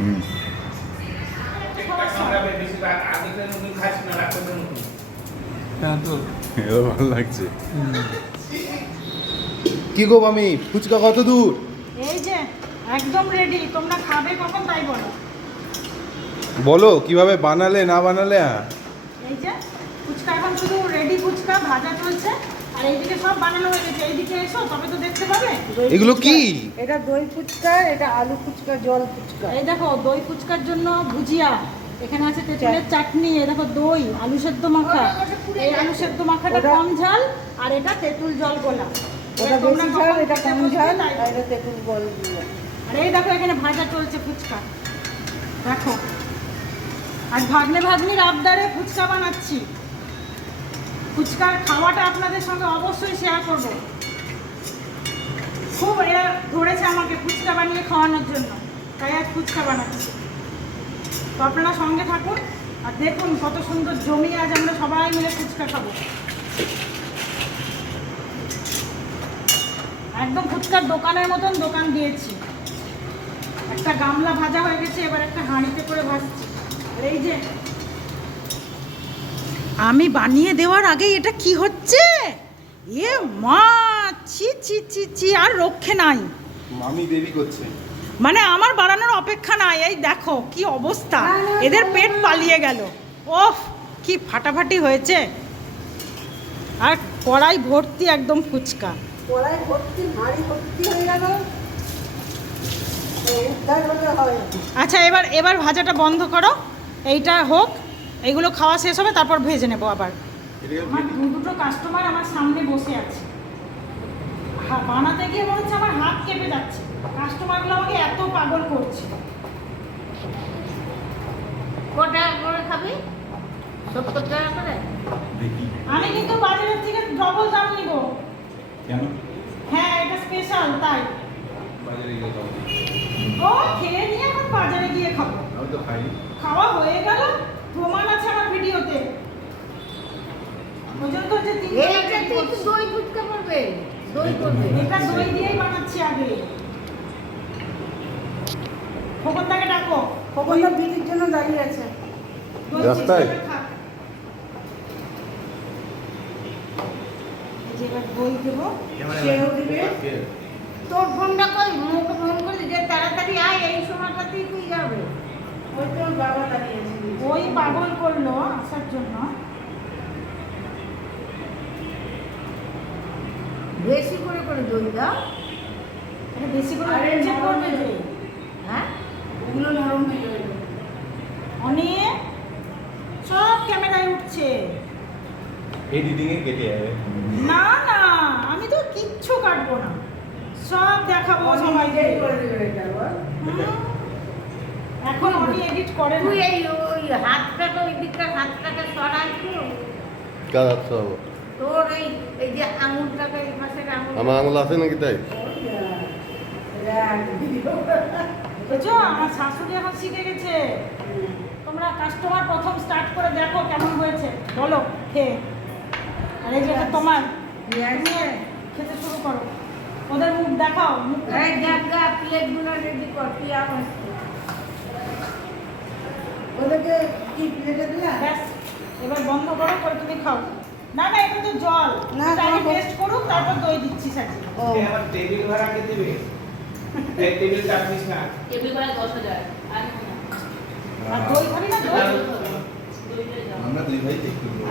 হুম। এবার ভালো লাগছে। কি গো মামি, ফুচকা কত দূর? এই যে একদম রেডি, তোমরা খাবে কখন তাই বলো। বলো কিভাবে বানালে না বানালে। এই যে ফুচকা এখন শুধু রেডি, ফুচকা ভাজা চলছে আর এইদিকে সব বানানো হয়ে গেছে। এইদিকে এসো তবে তো দেখতে পাবে। এগুলো কি? এটা দই ফুচকা, এটা আলু ফুচকা, জল ফুচকা। এই দেখো দই ফুচকার জন্য ভুজিয়া, এখানে আছে তেঁতুলের চাটনি, এই দেখো দই, আলু সেদ্ধ মাখা। এই আলু সেদ্ধ মাখাটা কম ঝাল আর এটা তেঁতুল জল গোলা। ওটা বেশি ঝাল, এটা কম ঝাল, আর এটা তেঁতুল জল গোলা। আর এই দেখো এখানে ভাজা চলছে ফুচকা, দেখো। আর ভাগ্নে ভাগ্নির আবদারে ফুচকা বানাচ্ছি। ফুচকার খাওয়াটা আপনাদের সঙ্গে অবশ্যই শেয়ার করব। খুব এরা ধরেছে আমাকে ফুচকা বানিয়ে খাওয়ানোর জন্য, তাই আজ ফুচকা বানাচ্ছি। তো আপনারা সঙ্গে থাকুন আর দেখুন কত সুন্দর জমিয়ে আজ আমরা সবাই মিলে ফুচকা খাবো। একদম ফুচকার দোকানের মতন দোকান দিয়েছি। একটা গামলা ভাজা হয়ে গেছে, এবার একটা হাঁড়িতে করে ভাজছি। আর এই যে আমি বানিয়ে দেওয়ার আগেই এটা কি হচ্ছে, এ মা, ছি ছি ছি ছি, আর রক্ষে নাই। মামি দেরি করছে, মানে আমার বানানোর অপেক্ষা নাই। এই দেখো কি অবস্থা, এদের পেট পালিয়ে গেল। ওফ কি ফাটাফাটি হয়েছে। আর কড়াই ভর্তি একদম ফুচকা, কড়াই ভর্তি, হাঁড়ি ভর্তি হয়ে গেল। উদ্ধার হলে হয়। আচ্ছা এবার ভাজাটা বন্ধ করো, এইটা হোক, এইগুলো খাওয়া শেষ হবে তারপর ভেজে নেবো আবার। আমার দুটো কাস্টমার আমার সামনে বসে আছে, বানাতে গিয়ে মনে হচ্ছে আমার হাত কেঁপে যাচ্ছে। কাস্টমারগুলো আমাকে এত পাগল করছে। কটা করে খাবি? 70 টাকা করে? আমি কিন্তু বাজারের থেকে ডবল দাম নিব। কেন? হ্যাঁ এটা স্পেশাল, তাই। বাজারে গিয়ে খাবো। ও খেয়ে নিয়ে এখন বাজারে গিয়ে খাবো। আমি তো খাইনি। খাওয়া হয়ে গেল, প্রমাণ আছে আমার ভিডিওতে। পর্যন্ত যে এইটা তো একটু দই ফুচকা করবে, দই করবে। এটা দই দিয়েই বানাচ্ছি আগে। খোকনদাকে ডাকো, খোকনদা বিলির জন্য দাঁড়িয়ে আছে। দই রাস্তায়? চিপস খাক। এই যে এবার দই দেবো, সেও দিবে। তোর ফোনটা কই? মুখে ফোন করলি যে তাড়াতাড়ি আয়, এই সময়টাতেই তুই যাবে। ওই তো ওর বাবা দাঁড়িয়ে আছে। ওই পাগল করলো আসার জন্য। বেশি করে করে দই দাও। এটা বেশি করে আরে চেক নরম করবে হয়ে যে। যাবে। হ্যাঁ, ওগুলো নরম হয়ে যাবে। অনেক সব ক্যামেরায় উঠছে। এডিটিং এ কেটে যাবে। না না আমি তো কিচ্ছু কাটবো না, সব দেখাবো সবাই সবাইকে। করে দেবে এটা আবার। এখন আমি এডিট করে তুই এই ওই হাতটাকে, ওই দিকটার হাতটাকে সরা একটু। কাজ আছে বাবু। তোর এই যে আঙুলটাকে, এই পাশের আঙুল। আমার আঙুল আছে নাকি তাই? বুঝছো, আমার শাশুড়ি এখন শিখে গেছে। তোমরা কাস্টমার প্রথম স্টার্ট করে দেখো কেমন হয়েছে, বলো খেয়ে। আর এই যেটা তোমার, তুমি খেতে শুরু করো, ওদের মুখ দেখাও। মুখ এই দেখ গা, প্লেটগুলো রেডি কর, তুই আমার। ওদেরকে কি প্লেটে দিলা? ব্যাস এবার বন্ধ করো, করে তুমি খাও। না না এটা তো জল, না, এটা আগে খাবো। টেস্ট করুক তারপর দই দিচ্ছি সাজি। ও আমার টেবিল ভাড়া কে দিবে? এই টেবিল চাপিস না। টেবিল ভাড়া 10,000 আর আর দই খাবি না? দই আমরা দুই ভাই দেখতে পাবো।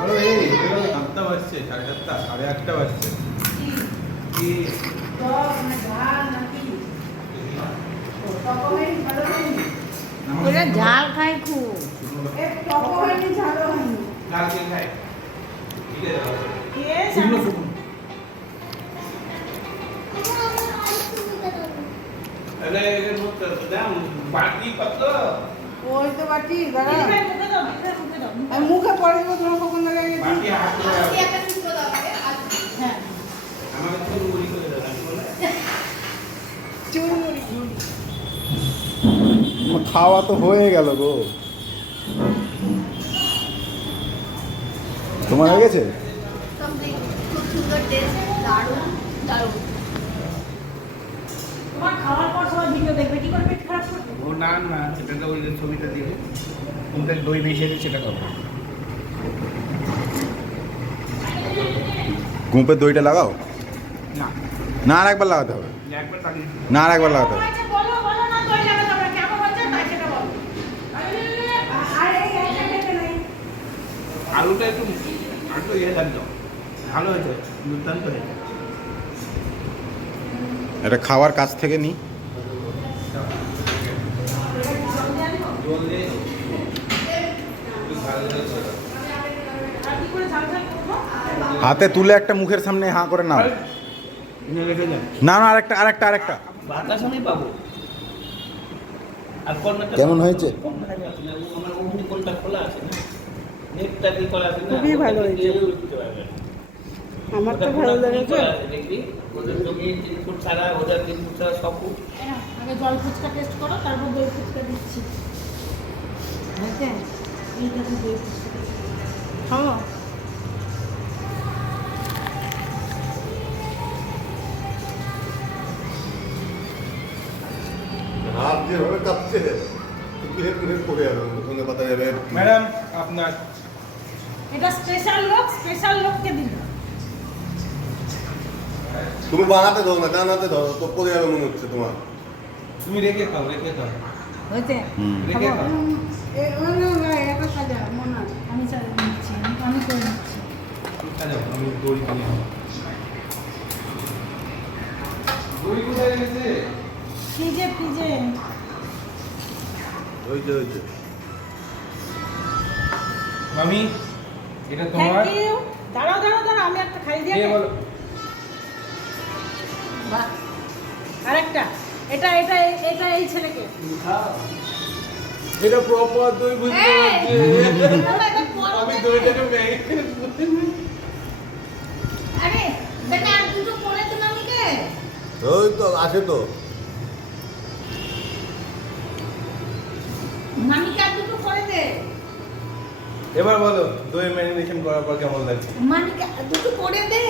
বলো এই এগুলো 7টা বাজছে, 7:30, 8:30 বাজছে। কি টক না ঝাল নাকি? টক হয়নি, ঝালও হয়নি। ওরা ঝাল খায় খুব। এ টক হয়নি, ঝালও হয়নি। লাল কে খায়? ঠিক আছে। কে জানে? আরে এর মধ্যে দাম বাকি কত? ওই তো বাটি দাঁড়া। দিদি ভাই মুখে দাও, দিদি ভাই মুখে দাও। আমি মুখে পড়ে দেবো, তোমার কখন দাঁড়িয়ে গেছি। বাকি হাত করে হ্যাঁ আমাকে তো মুড়ি করে দাও বলে। চুরমুড়ি। খাওয়া তো হয়ে গেল গো। তোমার হয়ে গেছে? খুব সুন্দর টেস্ট, দারুণ। দারুণ। তোমার খাওয়ার পর সবাই ভিডিও দেখবে, কি করে পেট খারাপ করবে? ও না না, সেটাকে ওই যে ছবিটা দিবে, কোনটা দই মিশিয়ে দিচ্ছে সেটা খাবো। গুঁপে দইটা লাগাও না, না, আর একবার লাগাতে হবে, একবার তাকিয়ে না আর একবার লাগাতে হবে। আচ্ছা, বলো বলো না, দই লাগাতে হবে না, কেমন হচ্ছে তাই সেটা বলো। আর এই একটা খেতে নেই। আলুটা একটু ইয়ে থাকতো, ভালো হয়েছে, দুর্দান্ত হয়েছে। এটা খাওয়ার কাছ থেকে নি। আর কি করে ঝাল ঝাল করবো? হাতে তুলে একটা মুখের সামনে হাঁ করে নাও। এনে রেখে যান, না না, আরেকটা আরেকটা আরেকটা। বাতাস আমি পাবো। আর কর্নারটা কেমন হয়েছে? কর্নারে আছে না, আমার অগ্নি কলটা খোলা আছে না, নেটটা দিয়ে করা আছে না, খুবই ভালো হয়েছে। আমার তো ভালো লেগেছে। দেখবি ওদের জমি 3 ফুট ছাড়া, ওদের 3 ফুট ছাড়া সব ফুট। হ্যাঁ, আগে জল ফুচকা টেস্ট করো, তারপর দই ফুচকা দিচ্ছি। দেখেন এইটা তো দই ফুচকা। খাও। হাত যেভাবে কাঁপছে প্লেট প্লেট পড়ে যাবে, সঙ্গে পাতা যাবে। ম্যাডাম আপনার এটা স্পেশাল লোককে দিল। তুমি বানাতে দাও না, ডানাতে দাও, তো পড়ে যাবে মনে হচ্ছে তোমার। তুমি রেখে খাও, রেখে খাও, হয়েছে? রেখে খাও। একটা সাজা মনে হয়। আমি চালিয়ে নিচ্ছি, আমি করে নিচ্ছি। আরে আমি দই কিনে আনবো। দই কোথায় রেখেছে? ফ্রিজে ফ্রিজে। হয়েছে হয়েছে। মামি এটা থ্যাংক তোমার। ইউ। দাঁড়াও দাঁড়াও দাঁড়াও, আমি একটা খাই দিয়ে। কে বলো? বাহ, আরেকটা। এটা এটা এটা এই ছেলেকে। এটা প্রপার দই বুঝতে আমি দইটাকে ম্যাগি আরে বেটা আর দুটো করে দে মামিকে। ওই তো আছে তো। মামিকে আর দুটো করে দে। এবার বলো দই ম্যারিনেশন করার পর কেমন লাগছে? মামিকে আর দুটো করে দে।